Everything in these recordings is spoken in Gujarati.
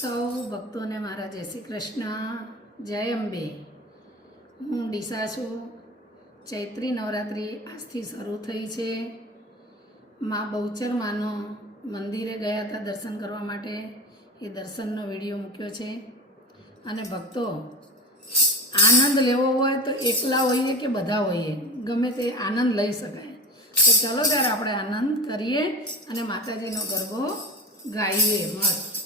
સૌ ભક્તોને મારા જય શ્રી કૃષ્ણ, જય અંબે। હું ડીસા છું। ચૈત્રી નવરાત્રિ આજથી શરૂ થઈ છે। માં બહુચર માનો મંદિરે ગયા હતા દર્શન કરવા માટે। એ દર્શનનો વિડીયો મૂક્યો છે। અને ભક્તો, આનંદ લેવો હોય તો એકલા હોઈએ કે બધા હોઈએ, ગમે તે આનંદ લઈ શકાય। તો ચલો ત્યારે આપણે આનંદ કરીએ અને માતાજીનો ગરબો ગાઈએ મસ્ત।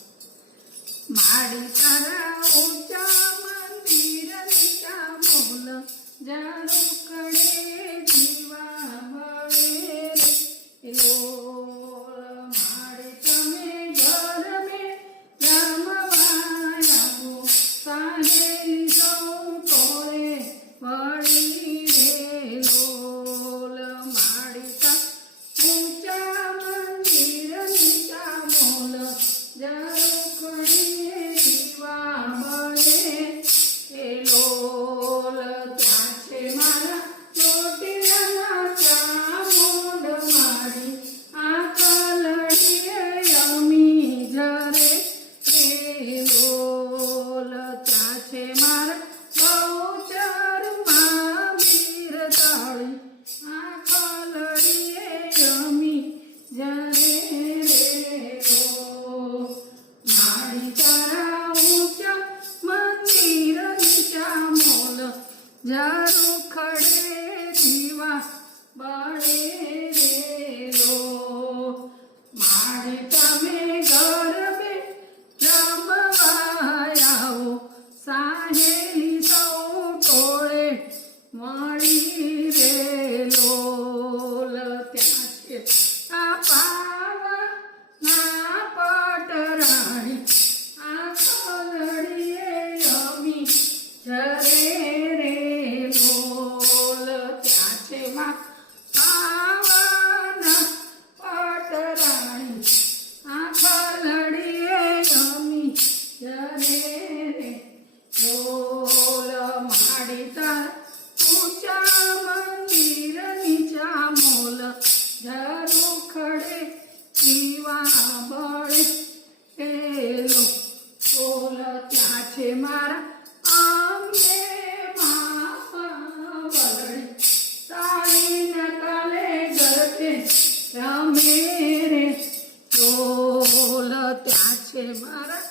માડી તારા ઊંચા મંદિર નીચા મોલ જાડો કડે જીવા મળે રે માડે તમે ઘર મે રમવાયાવો સાહેલી સૌ તોરે વળી રે લોલ માડી તા ઊંચા મંદિર નીચા મોલ જાડો જારું ખડે દીવા બળે રે લો મારે તમે ગરબે રમવાયાવો સાહેલી સૌ ટોળે મળી રે લોલ ત્યાં છે આ પાવા ના પટરાણી આ ખલડીએ અમી જરે જારું ખડે જીવા બળે એલો બોલ ત્યાં છે મારા અંબે માં વલડી તાળી કાલે ગરબે રમે રે બોલ ત્યાં છે મારા